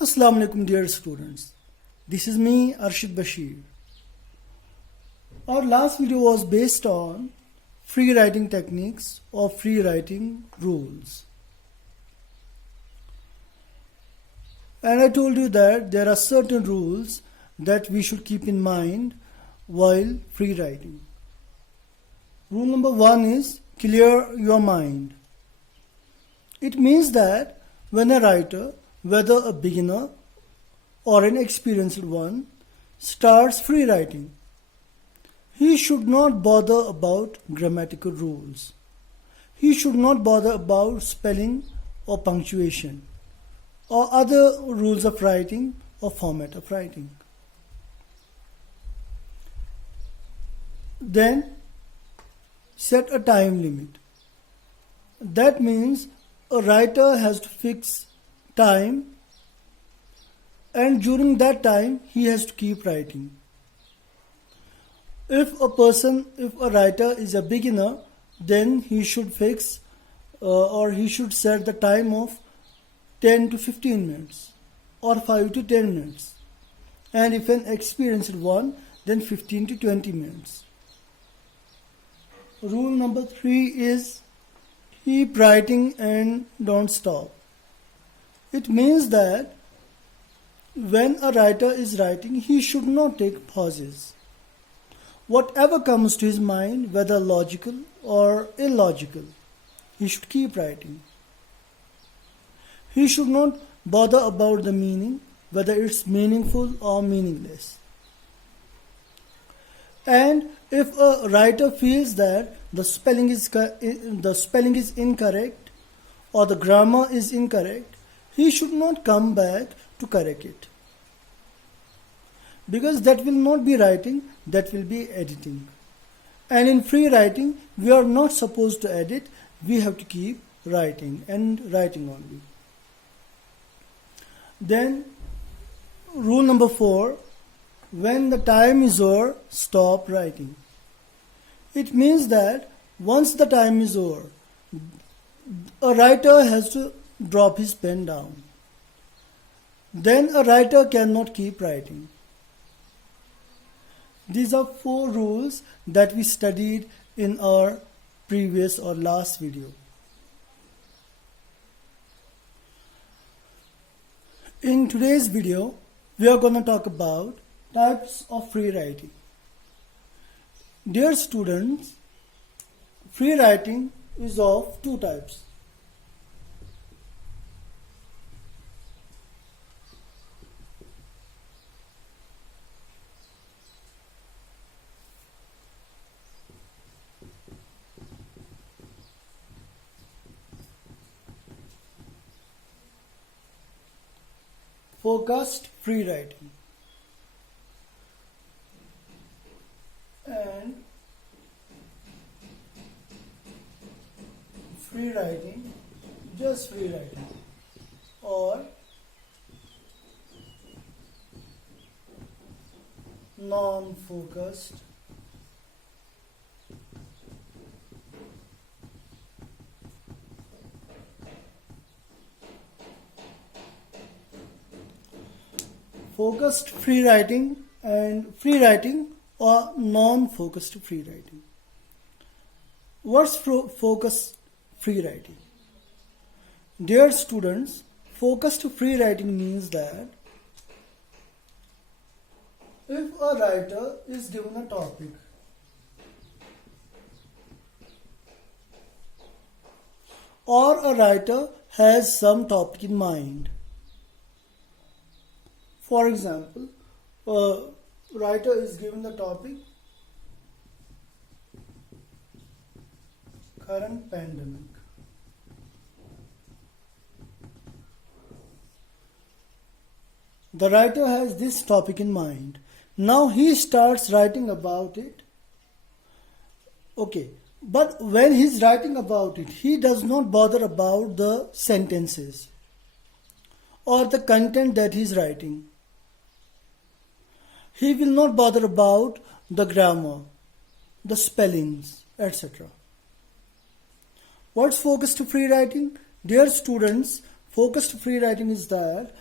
Assalamu alaikum dear students. This is me Arshid Bashir. Our last video was based on free writing techniques or free writing rules. And I told you that there are certain rules that we should keep in mind while free writing. Rule number 1 is clear your mind. It means that when a writer, whether a beginner or an experienced one, starts free writing, he should not bother about grammatical rules. He should not bother about spelling or punctuation or other rules of writing or format of writing. Then set a time limit. That means a writer has to fix time, and during that time he has to keep writing. If a writer is a beginner, then he should fix or he should set the time of 10 to 15 minutes or 5 to 10 minutes. And if an experienced one, then 15 to 20 minutes. Rule number 3 is keep writing and don't stop. It means that when a writer is writing, he should not take pauses. Whatever comes to his mind, whether logical or illogical, he should keep writing. He should not bother about the meaning, whether it's meaningful or meaningless. And if a writer feels that the spelling is incorrect or the grammar is incorrect, he should not come back to correct it. Because that will not be writing, that will be editing. And in free writing, we are not supposed to edit, we have to keep writing and writing only. Then, rule number 4, when the time is over, stop writing. It means that once the time is over, a writer has to drop his pen down. Then a writer cannot keep writing. These are 4 rules that we studied in our previous or last video. In today's video, we are going to talk about types of free writing. Dear students, free writing is of 2 types. Focused free writing and free writing, just free writing, or non-focused focused free writing and free writing or non-focused free writing. What's focused free writing? Dear students, focused free writing means that if a writer is given a topic or a writer has some topic in mind. For example, a writer is given the topic current pandemic. The writer has this topic in mind. Now he starts writing about it. Okay, but when he's writing about it, he does not bother about the sentences or the content that he's writing. He will not bother about the grammar, the spellings, etc. What's focused free writing? Dear students, focused free writing is that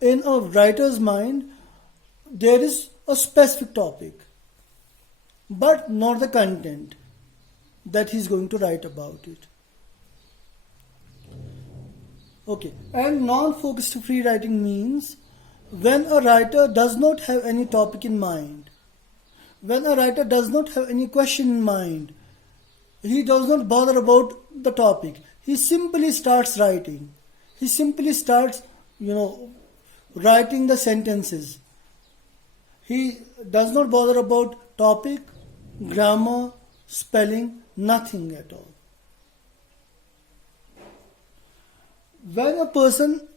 in a writer's mind, there is a specific topic, but not the content that he's going to write about it. Okay, and non-focused free writing means when a writer does not have any topic in mind, when a writer does not have any question in mind, he does not bother about the topic. He simply starts writing. He simply starts, writing the sentences. He does not bother about topic, grammar, spelling, nothing at all. When a person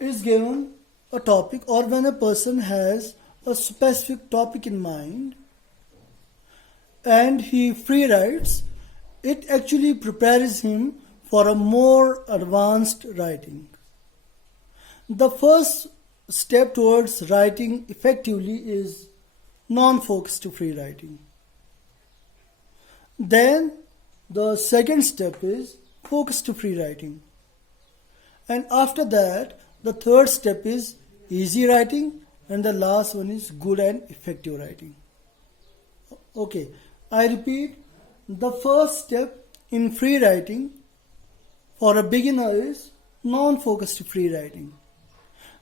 is given a topic, or when a person has a specific topic in mind and he free writes, it actually prepares him for a more advanced writing. The first step towards writing effectively is non-focused free writing. Then the second step is focused free writing. And after that, the third step is easy writing, and the last one is good and effective writing. Okay, I repeat, the first step in free writing for a beginner is non-focused free writing,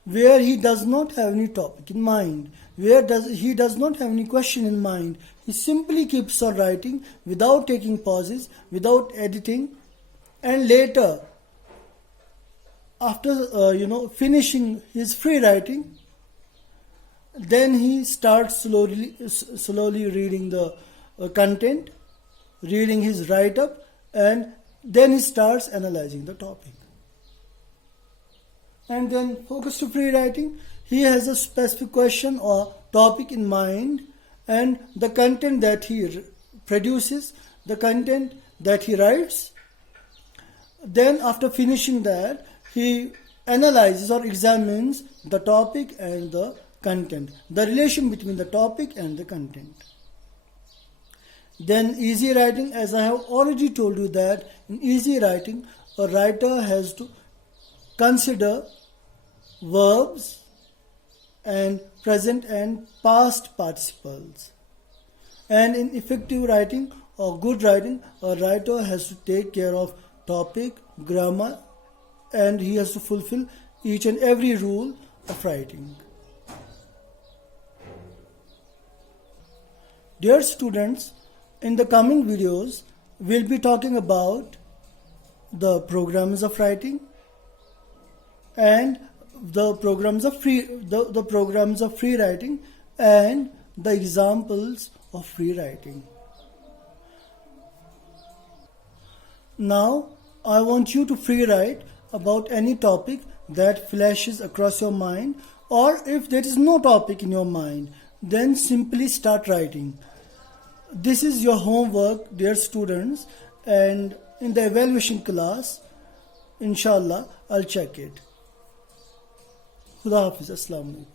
where he does not have any topic in mind, he does not have any question in mind. He simply keeps on writing without taking pauses, without editing, and later, after finishing his free writing, then he starts slowly reading the content, reading his write-up, and then he starts analyzing the topic. And then focused free writing, he has a specific question or topic in mind, and the content that he produces, the content that he writes. Then after finishing that, he analyzes or examines the topic and the content, the relation between the topic and the content. Then easy writing, as I have already told you that in easy writing, a writer has to consider verbs and present and past participles. And in effective writing or good writing, a writer has to take care of topic, grammar, and he has to fulfill each and every rule of writing. Dear students, in the coming videos, we'll be talking about the programs of writing and the programs of free writing and the examples of free writing. Now, I want you to free write about any topic that flashes across your mind, or if there is no topic in your mind, then simply start writing. This is your homework, dear students, and in the evaluation class, inshallah, I'll check it. Khuda Hafiz. Assalamu alaikum.